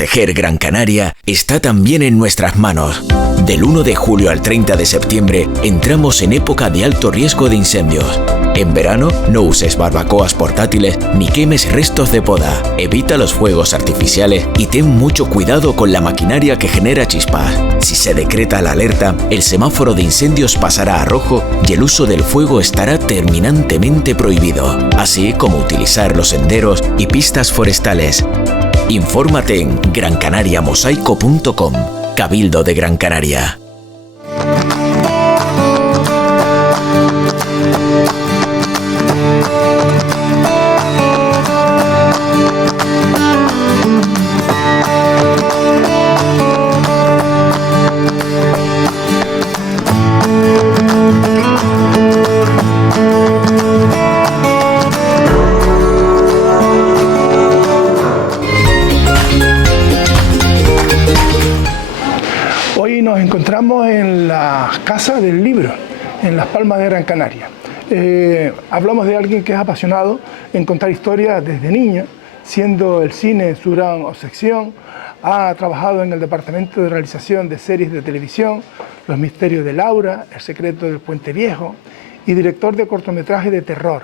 Proteger Gran Canaria está también en nuestras manos. Del 1 de julio al 30 de septiembre entramos en época de alto riesgo de incendios. En verano, no uses barbacoas portátiles ni quemes restos de poda. Evita los fuegos artificiales y ten mucho cuidado con la maquinaria que genera chispas. Si se decreta la alerta, el semáforo de incendios pasará a rojo y el uso del fuego estará terminantemente prohibido, así como utilizar los senderos y pistas forestales. Infórmate en grancanariamosaico.com, Cabildo de Gran Canaria. Hoy nos encontramos en la Casa del Libro, en Las Palmas de Gran Canaria. Hablamos de alguien que es apasionado en contar historias desde niño, siendo el cine su gran obsesión. Ha trabajado en el departamento de realización de series de televisión, Los misterios de Laura, El secreto del Puente Viejo, y director de cortometrajes de terror.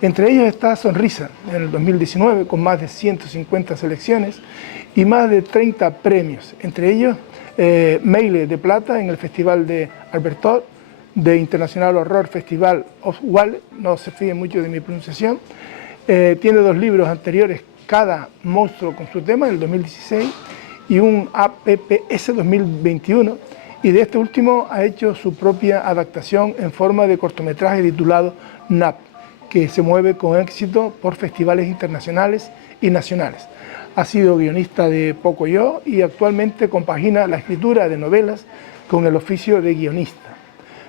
Entre ellos está Sonrisa, en el 2019, con más de 150 selecciones y más de 30 premios, entre ellos Meile de Plata en el Festival de Albertot, de Internacional Horror Festival of Wall, no se fíen mucho de mi pronunciación. Tiene 2 libros anteriores, Cada monstruo con su tema, en el 2016, y un APPS 2021, y de este último ha hecho su propia adaptación en forma de cortometraje titulado NAP, que se mueve con éxito por festivales internacionales y nacionales. Ha sido guionista de Pocoyo y actualmente compagina la escritura de novelas con el oficio de guionista.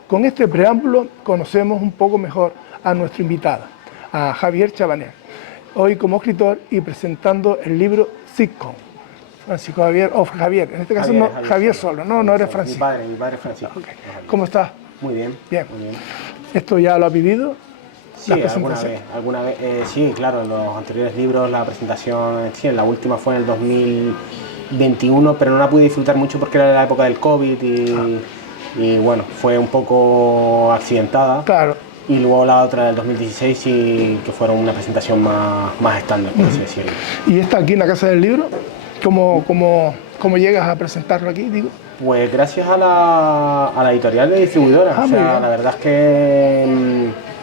Con este preámbulo conocemos un poco mejor a nuestro invitado, a Javier Chabanel, hoy como escritor y presentando el libro Sitcom. Francisco Javier, o Javier, en este caso Javier solo, no eres Francisco. Mi padre Francisco. Okay. ¿Cómo estás? Muy bien. Bien. Muy bien. ¿Esto ya lo has vivido? Sí, alguna vez, sí, claro, en los anteriores libros la presentación, sí, en la última fue en el 2021, pero no la pude disfrutar mucho porque era la época del COVID y bueno, fue un poco accidentada. Claro. Y luego la otra del 2016 sí que fueron una presentación más estándar, por así decirlo. ¿Y esta aquí en la Casa del Libro? ¿Cómo llegas a presentarlo aquí, digo? Pues gracias a la editorial de distribuidora. O sea, la verdad es que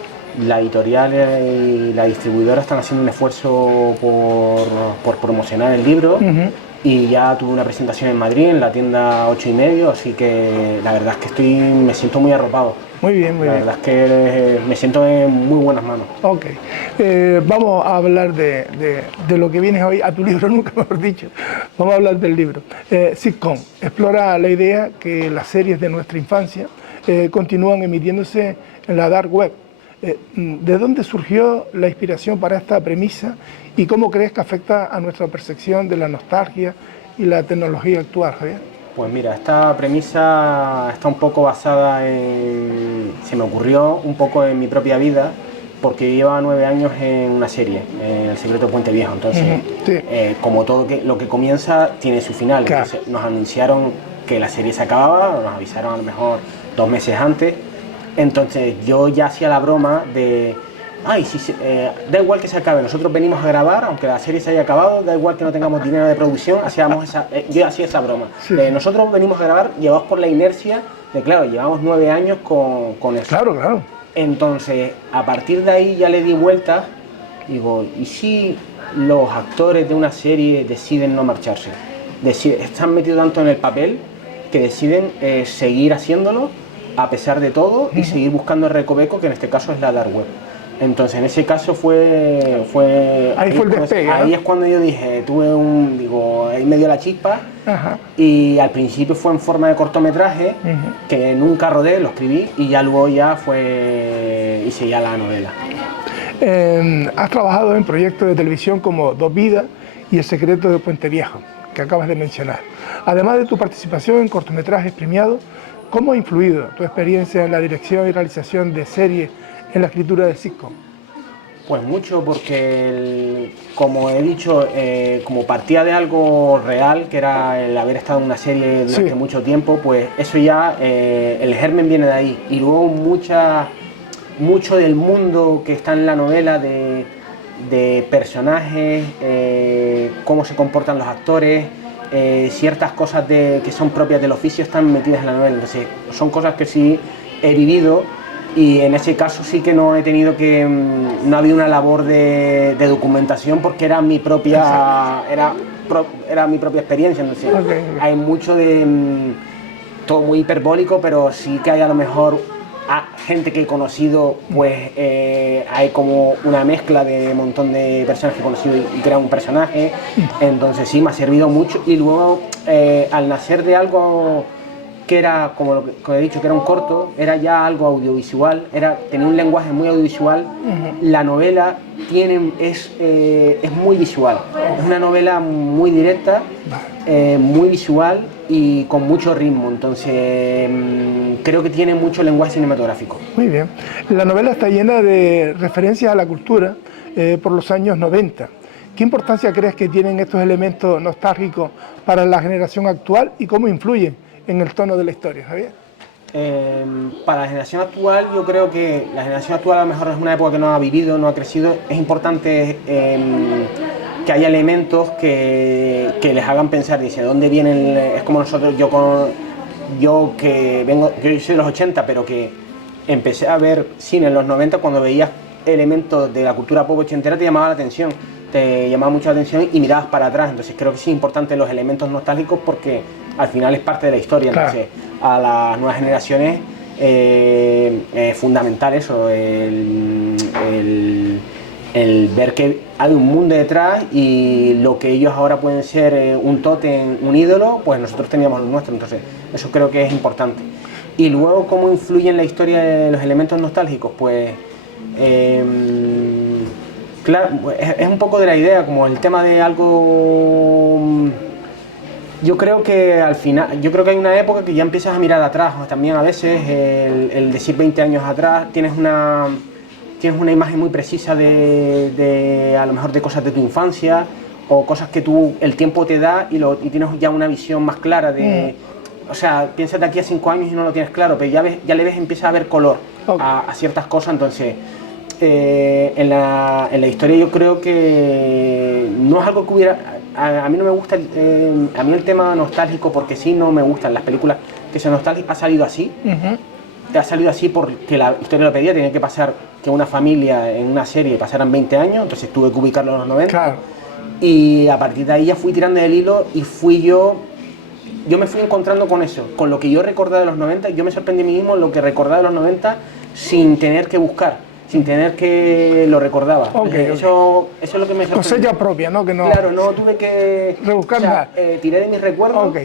la editorial y la distribuidora están haciendo un esfuerzo por promocionar el libro. Y ya tuve una presentación en Madrid, en la tienda 8:30, así que la verdad es que me siento muy arropado. Muy bien, muy bien. La verdad es que me siento en muy buenas manos. Ok. Vamos a hablar de lo que vienes hoy, a tu libro, nunca mejor dicho. Vamos a hablar del libro. Sitcom explora la idea que las series de nuestra infancia continúan emitiéndose en la dark web. ¿De dónde surgió la inspiración para esta premisa y cómo crees que afecta a nuestra percepción de la nostalgia y la tecnología actual, Javier? Pues mira, esta premisa está un poco basada se me ocurrió un poco en mi propia vida, porque llevaba 9 años en una serie, en El secreto del Puente Viejo. Entonces, como todo lo que comienza tiene su final. Claro. Entonces, nos anunciaron que la serie se acababa, nos avisaron a lo mejor 2 meses antes. Entonces yo ya hacía la broma de, da igual que se acabe, nosotros venimos a grabar, aunque la serie se haya acabado, da igual que no tengamos dinero de producción, yo hacía esa broma. Sí. Nosotros venimos a grabar llevados por la inercia de, claro, llevamos 9 años con eso. Claro, claro. Entonces, a partir de ahí ya le di vueltas, digo, ¿y si los actores de una serie deciden no marcharse? Están metidos tanto en el papel que deciden seguir haciéndolo a pesar de todo y seguir buscando el recoveco, que en este caso es la dark web. Entonces en ese caso fue ahí fue el despegue, ahí ¿no? es cuando yo dije, ahí me dio la chispa. Y al principio fue en forma de cortometraje, que nunca rodé, lo escribí y ya luego hice ya la novela. Has trabajado en proyectos de televisión como Dos Vidas y El secreto del Puente Viejo, que acabas de mencionar. Además de tu participación en cortometrajes premiados, ¿cómo ha influido tu experiencia en la dirección y realización de series en la escritura de sitcom? Pues mucho, porque como he dicho, como partía de algo real, que era el haber estado en una serie durante mucho tiempo, pues eso ya, el germen viene de ahí. Y luego mucho del mundo que está en la novela, de personajes, cómo se comportan los actores, ciertas cosas que son propias del oficio están metidas en la novela. Entonces son cosas que sí he vivido, y en ese caso sí que no he tenido que, no ha habido una labor de documentación, porque era mi propia, era mi propia experiencia. Entonces hay mucho de todo muy hiperbólico, pero sí que hay a lo mejor gente que he conocido, pues hay como una mezcla de un montón de personas que he conocido y crean un personaje. Entonces sí, me ha servido mucho. Y luego al nacer de algo que era, como lo que he dicho, que era un corto, era ya algo audiovisual, tenía un lenguaje muy audiovisual. La novela es muy visual, es una novela muy directa, muy visual y con mucho ritmo. Entonces creo que tiene mucho lenguaje cinematográfico. Muy bien. La novela está llena de referencias a la cultura por los años 90. ¿Qué importancia crees que tienen estos elementos nostálgicos para la generación actual y cómo influyen en el tono de la historia, Javier? Para la generación actual, yo creo que la generación actual a lo mejor es una época que no ha vivido, no ha crecido. Es importante que haya elementos que les hagan pensar, dice, ¿de dónde vienen? Es como nosotros, yo que vengo, yo soy de los 80, pero que empecé a ver cine en los 90, cuando veías elementos de la cultura pop ochentera te llamaba mucho la atención y mirabas para atrás. Entonces creo que sí es importante los elementos nostálgicos, porque al final es parte de la historia. Claro. Entonces a las nuevas generaciones es fundamental eso, el ver que hay un mundo detrás, y lo que ellos ahora pueden ser un tótem, un ídolo, pues nosotros teníamos lo nuestro. Entonces eso creo que es importante. Y luego, ¿cómo influyen en la historia de los elementos nostálgicos? Pues claro, es un poco de la idea, como el tema de algo. Yo creo que al final, yo creo que hay una época que ya empiezas a mirar atrás, o también a veces el decir 20 años atrás, tienes una imagen muy precisa de a lo mejor de cosas de tu infancia, o cosas que el tiempo te da, y tienes ya una visión más clara de. O sea, piénsate aquí a 5 años y no lo tienes claro, pero ya le ves, empieza a ver color a ciertas cosas. Entonces en la historia yo creo que no es algo que hubiera. A mí no me gusta a mí el tema nostálgico, porque sí, no me gustan las películas que son nostálgicas. Ha salido así. Ha salido así porque la historia lo pedía. Tenía que pasar que una familia en una serie pasaran 20 años, entonces tuve que ubicarlo en los 90. Claro. Y a partir de ahí ya fui tirando del hilo, y yo me fui encontrando con eso, con lo que yo recordaba de los 90. Yo me sorprendí a mí mismo lo que recordaba de los 90 sin tener que buscar, sin tener que lo recordaba. Eso es lo que me sorprendió. Cosecha propia, ¿no? Que no. Claro, no tuve que rebuscar nada. Tiré de mis recuerdos.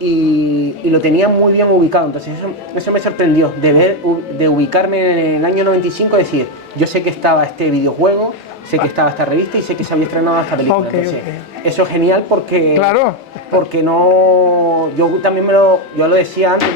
Y lo tenía muy bien ubicado. Entonces eso me sorprendió, de ubicarme en el año 95 y decir, yo sé que estaba este videojuego, sé que estaba esta revista y sé que se había estrenado esta película. Eso es genial, porque claro, porque no, yo también yo lo decía antes,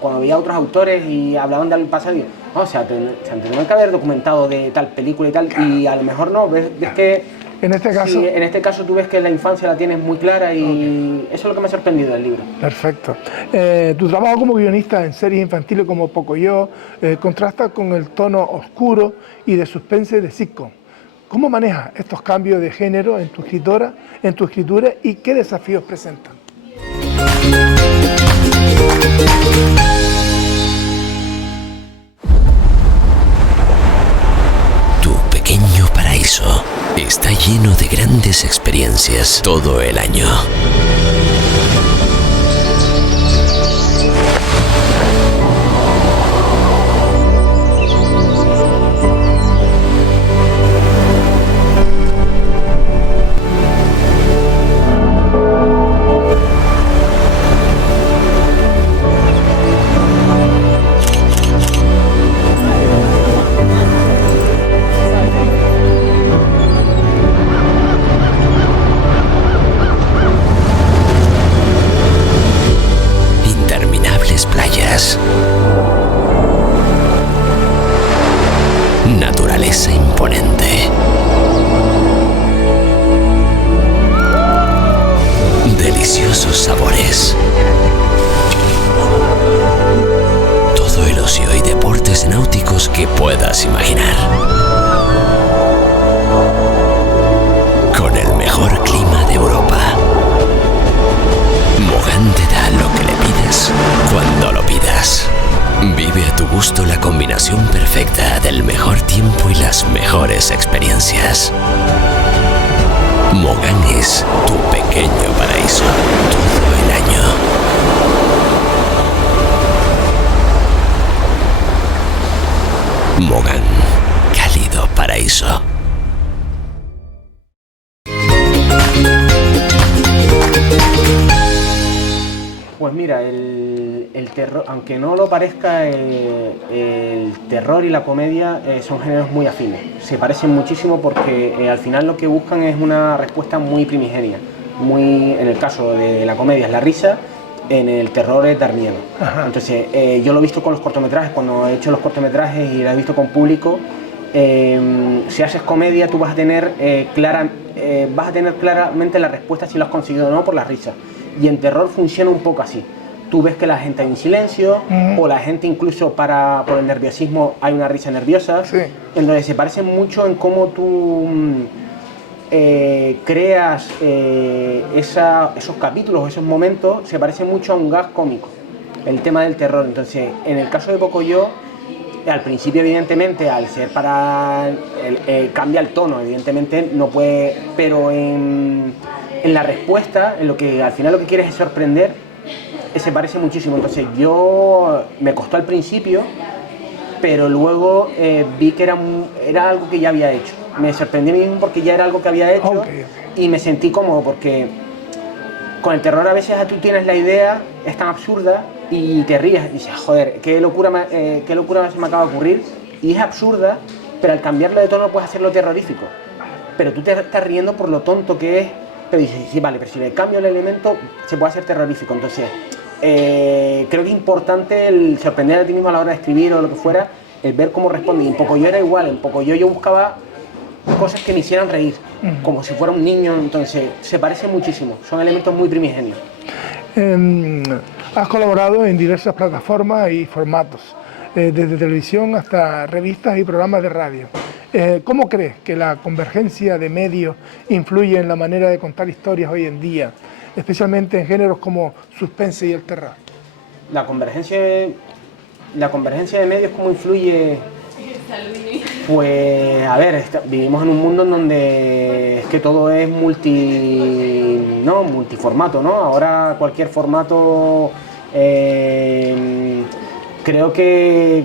cuando veía a otros autores y hablaban del pasado, digo, o sea, tendrían que haber documentado de tal película y tal, y a lo mejor no, ves que en este caso, sí, en este caso tú ves que la infancia la tienes muy clara, y eso es lo que me ha sorprendido del libro. Perfecto. Tu trabajo como guionista en series infantiles como Pocoyo contrasta con el tono oscuro y de suspense de sitcom. ¿Cómo manejas estos cambios de género en tu escritura y qué desafíos presentan? Tu pequeño paraíso está lleno de grandes experiencias todo el año. Naturaleza belleza imponente. Deliciosos sabores. Todo el ocio y deportes náuticos que puedas imaginar. Con el mejor clima de Europa. Mogán te da lo que le pides cuando lo pidas. Vive a tu gusto la combinación perfecta del mejor tiempo y las mejores experiencias. Mogán es tu pequeño paraíso todo el año. Mogán, cálido paraíso. Pues mira, el terror, aunque no lo parezca, el terror y la comedia son géneros muy afines. Se parecen muchísimo porque al final lo que buscan es una respuesta muy primigenia. En el caso de la comedia es la risa, en el terror es dar miedo. Ajá. Entonces, yo lo he visto con los cortometrajes, cuando he hecho los cortometrajes y lo he visto con público. Si haces comedia, tú vas a tener claramente la respuesta si lo has conseguido o no por la risa. Y en terror funciona un poco así. Tú ves que la gente hay un silencio, o la gente incluso por el nerviosismo hay una risa nerviosa. Sí. Entonces se parece mucho en cómo tú creas esos capítulos, esos momentos, se parece mucho a un gag cómico, el tema del terror. Entonces, en el caso de Pocoyo, al principio evidentemente, al ser cambia el tono, evidentemente no puede, pero en la respuesta, en lo que al final lo que quieres es sorprender, se parece muchísimo. Entonces me costó al principio, pero luego vi que era algo que ya había hecho. Me sorprendí a mí mismo porque ya era algo que había hecho, y me sentí cómodo porque con el terror a veces tú tienes la idea, es tan absurda y te ríes y dices, joder, qué locura se me acaba de ocurrir, y es absurda, pero al cambiarlo de tono puedes hacerlo terrorífico. Pero tú te estás riendo por lo tonto que es, pero dices, sí, vale, pero si le cambio el elemento se puede hacer terrorífico. Entonces, creo que es importante el sorprender a ti mismo a la hora de escribir o lo que fuera, el ver cómo responde. Y en Pocoyo era igual, en Pocoyo yo buscaba cosas que me hicieran reír, como si fuera un niño. Entonces se parece muchísimo, son elementos muy primigenios. Has colaborado en diversas plataformas y formatos, desde televisión hasta revistas y programas de radio. ¿Cómo crees que la convergencia de medios influye en la manera de contar historias hoy en día, especialmente en géneros como suspense y el terror? La convergencia de medios, ¿cómo influye? Pues a ver, vivimos en un mundo en donde es que todo es multiformato, ¿no? Ahora cualquier formato, creo que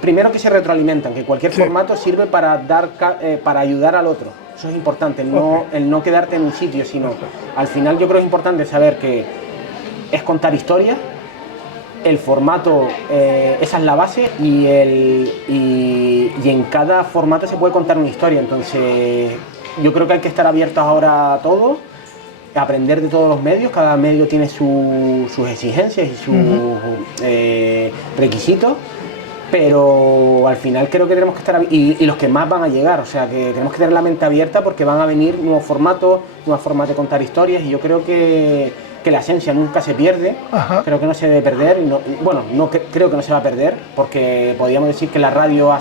primero que se retroalimentan, que cualquier formato sirve para ayudar al otro. Eso es importante, el no quedarte en un sitio, sino al final yo creo que es importante saber que es contar historias. El formato, esa es la base, y en cada formato se puede contar una historia. Entonces yo creo que hay que estar abiertos ahora a todo, aprender de todos los medios. Cada medio tiene sus exigencias y sus requisitos, pero al final creo que tenemos que estar y los que más van a llegar, o sea que tenemos que tener la mente abierta porque van a venir nuevos formatos de contar historias, y yo creo que la esencia nunca se pierde. Ajá. Creo que no se debe perder, creo que no se va a perder, porque podríamos decir que la radio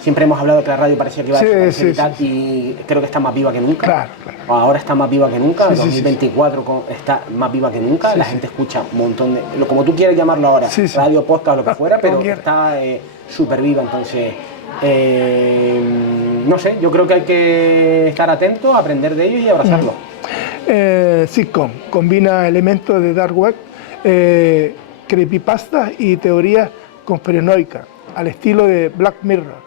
siempre hemos hablado de que la radio parecía que iba a desaparecer y tal, y creo que está más viva que nunca. Claro. Ahora está más viva que nunca, en 2024 está más viva que nunca, la gente escucha un montón de, como tú quieras llamarlo ahora, radio, podcast, lo que fuera, pero está súper viva. Entonces, no sé, yo creo que hay que estar atentos, aprender de ellos y abrazarlos. Sitcom combina elementos de dark web, creepypastas y teorías conspiranoicas al estilo de Black Mirror.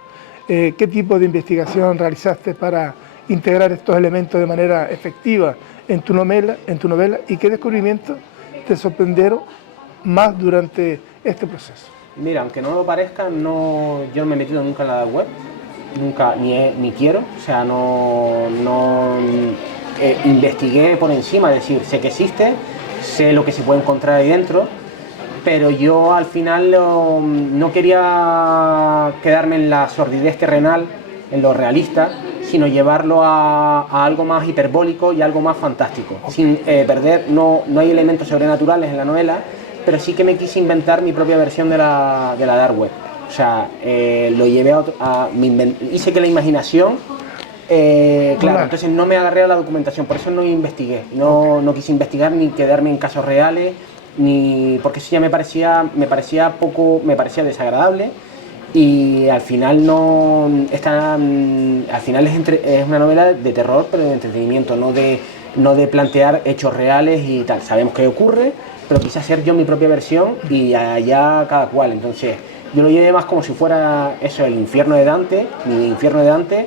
¿Qué tipo de investigación realizaste para integrar estos elementos de manera efectiva en tu novela y qué descubrimientos te sorprendieron más durante este proceso? Mira, aunque no lo parezca, yo no me he metido nunca en la dark web, nunca, ni quiero, o sea, investigué por encima, es decir, sé que existe, sé lo que se puede encontrar ahí dentro, pero yo al final no quería quedarme en la sordidez terrenal en lo realista, sino llevarlo a algo más hiperbólico y algo más fantástico, sin perder, no hay elementos sobrenaturales en la novela, pero sí que me quise inventar mi propia versión de la Dark Web. O sea, lo llevé hice que la imaginación, claro, entonces no me agarré a la documentación, por eso no investigué, no quise investigar ni quedarme en casos reales, porque eso ya me parecía desagradable. Y al final es una novela de terror, pero de entretenimiento, no de plantear hechos reales y tal. Sabemos qué ocurre, pero quise hacer yo mi propia versión y allá cada cual. Entonces yo lo llevé más como si fuera eso, el infierno de Dante, mi infierno de Dante.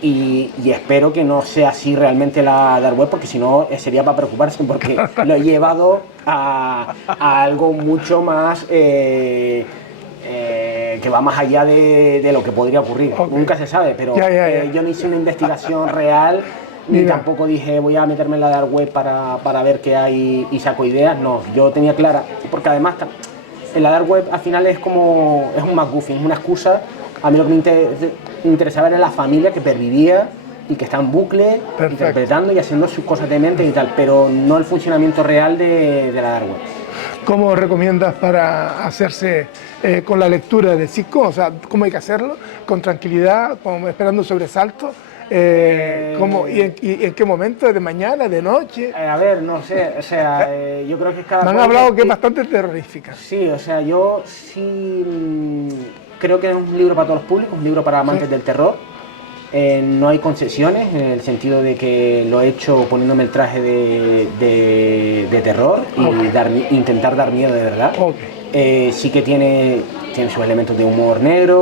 Y espero que no sea así realmente la Dark Web, porque si no sería para preocuparse, porque lo he llevado a algo mucho más que va más allá de lo que podría ocurrir. Nunca se sabe, pero yo no hice una investigación real, ni tampoco dije voy a meterme en la Dark Web para ver qué hay y saco ideas. No, yo tenía clara, porque además en la Dark Web al final es un MacGuffin, es una excusa. A mí lo que me interesaba era la familia que pervivía y que está en bucle, interpretando y haciendo sus cosas de mente y tal, pero no el funcionamiento real de la Dark Web. ¿Cómo recomiendas para hacerse con la lectura de Cisco? O sea, ¿cómo hay que hacerlo? ¿Con tranquilidad? ¿Esperando sobresaltos? ¿Y en qué momento? ¿De mañana? ¿De noche? A ver, no sé, o sea, yo creo que cada... Me han hablado que es bastante terrorífica. Sí, o sea, yo sí creo que es un libro para todos los públicos, un libro para amantes del terror. No hay concesiones, en el sentido de que lo he hecho poniéndome el traje de terror y intentar dar miedo de verdad. Sí que tiene sus elementos de humor negro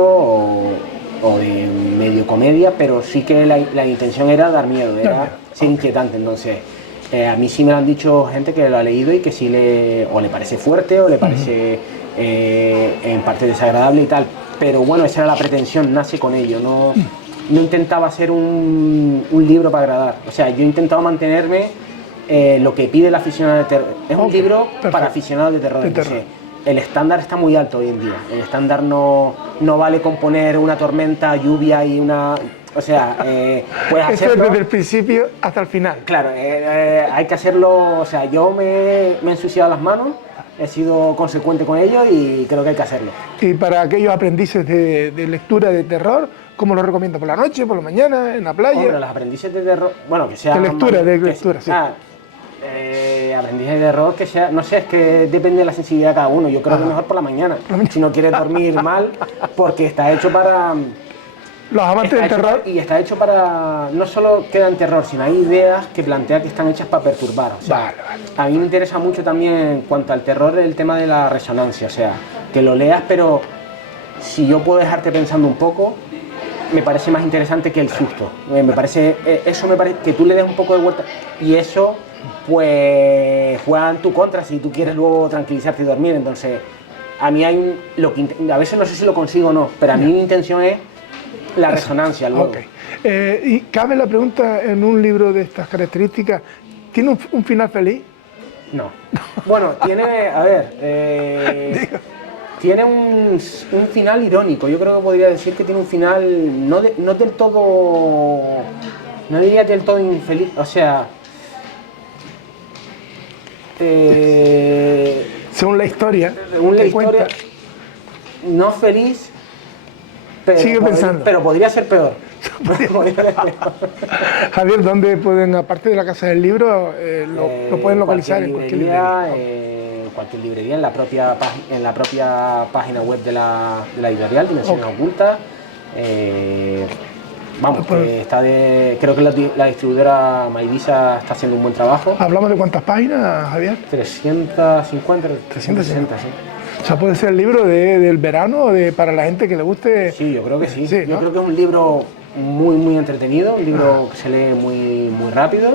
o de medio comedia, pero sí que la intención era dar miedo, era ser inquietante. Entonces, a mí sí me lo han dicho gente que lo ha leído y que sí le parece fuerte o le parece en parte desagradable y tal. Pero bueno, esa era la pretensión, nace con ello, no intentaba hacer un libro para agradar. O sea, yo he intentado mantenerme lo que pide el aficionado de terror. Es un libro para aficionados de terror. Entonces, el estándar está muy alto hoy en día. El estándar no vale con poner una tormenta, lluvia y una... O sea, puedes hacerlo... Eso es desde el principio hasta el final. Claro, hay que hacerlo... O sea, yo me he ensuciado las manos, he sido consecuente con ello y creo que hay que hacerlo. Y para aquellos aprendices de lectura de terror, ¿cómo lo recomiendas? ¿Por la noche, por la mañana, en la playa? Hombre, los aprendices de terror... Bueno, que sea... De lectura, sí. Aprendices de terror que sea... No sé, es que depende de la sensibilidad de cada uno. Yo creo que mejor por la mañana. Si no quieres dormir mal, porque está hecho para... Los amantes del terror. Y está hecho para... No solo queda en terror, sino hay ideas que plantea que están hechas para perturbar. O sea, a mí me interesa mucho también en cuanto al terror el tema de la resonancia. O sea, que lo leas, pero si yo puedo dejarte pensando un poco, me parece más interesante que el susto. Me parece que tú le des un poco de vuelta y eso pues juega en tu contra si tú quieres luego tranquilizarte y dormir. Entonces, a mí hay a veces no sé si lo consigo o no, pero a mí mi intención es la resonancia luego. Y cabe la pregunta, en un libro de estas características, ¿tiene un final feliz? No. Bueno, tiene, a ver, tiene un final irónico. Yo creo que podría decir que tiene un final no del todo, no diría del todo infeliz, o sea... según la historia, no feliz, pero sigue pensando. Pero podría ser peor. Javier, ¿dónde pueden, aparte de la Casa del Libro, lo pueden localizar? En cualquier librería. En cualquier librería, en la propia página web de la editorial, Dimensiones Ocultas. Vamos, creo que la distribuidora Maivisa está haciendo un buen trabajo. ¿Hablamos de cuántas páginas, Javier? 350, 360, sí. O sea, puede ser el libro del verano para la gente que le guste. Sí, yo creo que sí. Sí, yo ¿no? creo que es un libro muy, muy entretenido, un libro que se lee muy, muy rápido.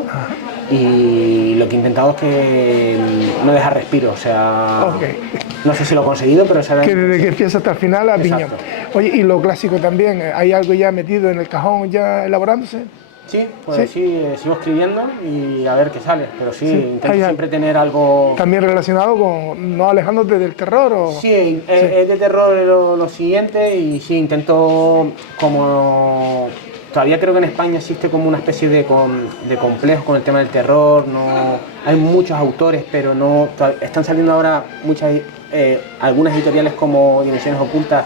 Y lo que he intentado es que no deja respiro, o sea, no sé si lo he conseguido, pero que desde que empieza hasta el final a piñón. Oye, y lo clásico también, ¿hay algo ya metido en el cajón ya elaborándose? Sí, pues sí, sigo escribiendo y a ver qué sale, pero sí, intento Hay siempre tener algo... ¿También relacionado con no alejándote del terror? O... Sí, es de terror lo siguiente y sí, intento como... Todavía creo que en España existe como una especie de complejo con el tema del terror, no hay muchos autores, pero no están saliendo ahora algunas editoriales como Dimensiones Ocultas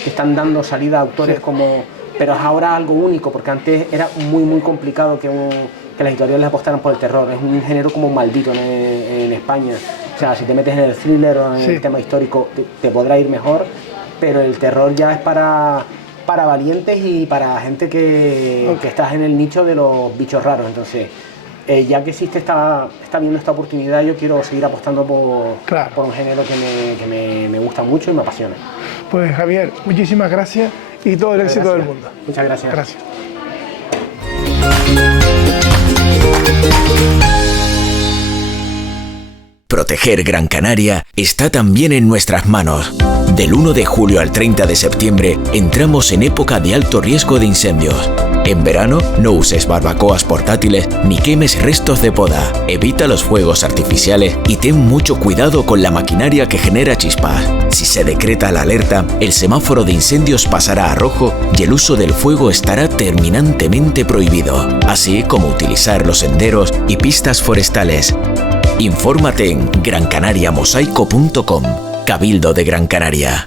que están dando salida a autores como... Pero es ahora algo único, porque antes era muy complicado que las editoriales apostaran por el terror. Es un género como maldito en España. O sea, si te metes en el thriller o en el tema histórico, te podrá ir mejor, pero el terror ya es para valientes y para gente que estás en el nicho de los bichos raros. Entonces, ya que existe está viendo esta oportunidad, yo quiero seguir apostando por un género que me gusta mucho y me apasiona. Pues Javier, muchísimas gracias y todo el éxito del mundo. Muchas gracias. Gracias. Proteger Gran Canaria está también en nuestras manos. Del 1 de julio al 30 de septiembre entramos en época de alto riesgo de incendios. En verano, no uses barbacoas portátiles ni quemes restos de poda. Evita los fuegos artificiales y ten mucho cuidado con la maquinaria que genera chispas. Si se decreta la alerta, el semáforo de incendios pasará a rojo y el uso del fuego estará terminantemente prohibido, así como utilizar los senderos y pistas forestales. Infórmate en grancanariamosaico.com, Cabildo de Gran Canaria.